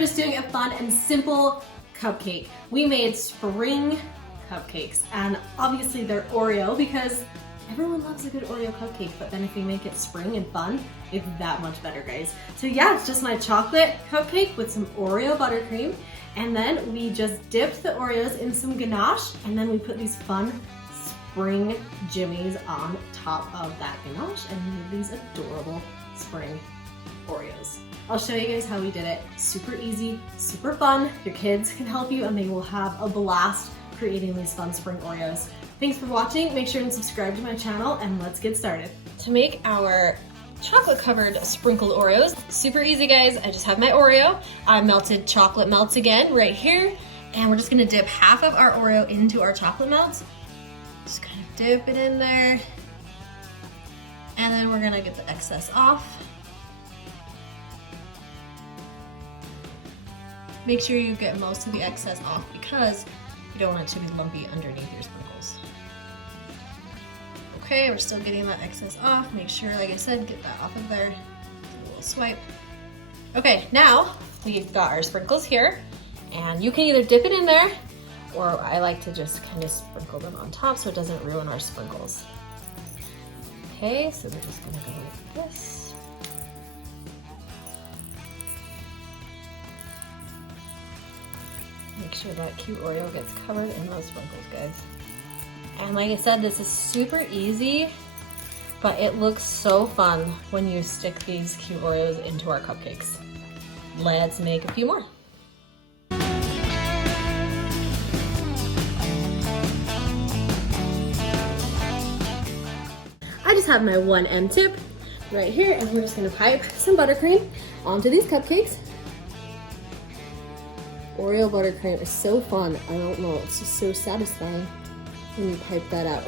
we're just doing a fun and simple cupcake. We made spring cupcakes, and obviously they're Oreo because everyone loves a good Oreo cupcake, but then if you make it spring and fun, it's that much better, guys. So yeah, it's just my chocolate cupcake with some Oreo buttercream, and then we just dipped the Oreos in some ganache, and then we put these fun spring jimmies on top of that ganache and made these adorable spring Oreos. I'll show you guys how we did it. Super easy, super fun. Your kids can help you and they will have a blast creating these fun spring Oreos. Thanks for watching. Make sure and subscribe to my channel and let's get started. To make our chocolate covered sprinkled Oreos, super easy, guys. I just have my Oreo. I melted chocolate melts again right here, and we're just gonna dip half of our Oreo into our chocolate melts. Just kind of dip it in there, and then we're gonna get the excess off. Make sure you get most of the excess off because you don't want it to be lumpy underneath your sprinkles. Okay, we're still getting that excess off. Make sure, like I said, get that off of there. Do a little swipe. Okay, now we've got our sprinkles here, and you can either dip it in there, or I like to just kind of sprinkle them on top so it doesn't ruin our sprinkles. Okay, so we're just gonna go like this. Make sure that cute Oreo gets covered in those sprinkles, guys. And like I said, this is super easy, but it looks so fun when you stick these cute Oreos into our cupcakes. Let's make a few more. I just have my 1M tip right here, and we're just gonna pipe some buttercream onto these cupcakes. Oreo buttercream is so fun. I don't know, it's just so satisfying when you pipe that out.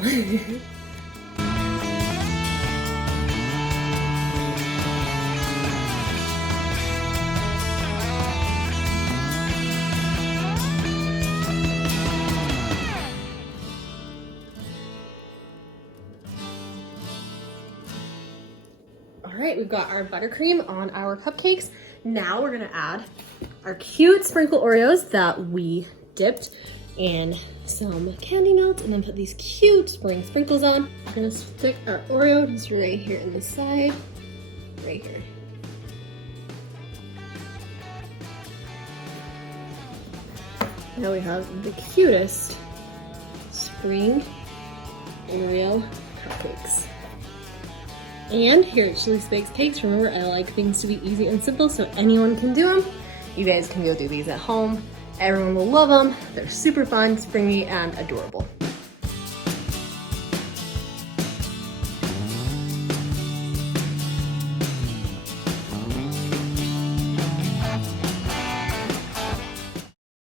All right, we've got our buttercream on our cupcakes. Now we're gonna add our cute sprinkle Oreos that we dipped in some candy melt and then put these cute spring sprinkles on. We're gonna stick our Oreo just right here in the side, right here. Now we have the cutest spring Oreo cupcakes. And here at CHALEESE Bakes Cakes, remember, I like things to be easy and simple so anyone can do them. You guys can go do these at home. Everyone will love them. They're super fun, springy, and adorable.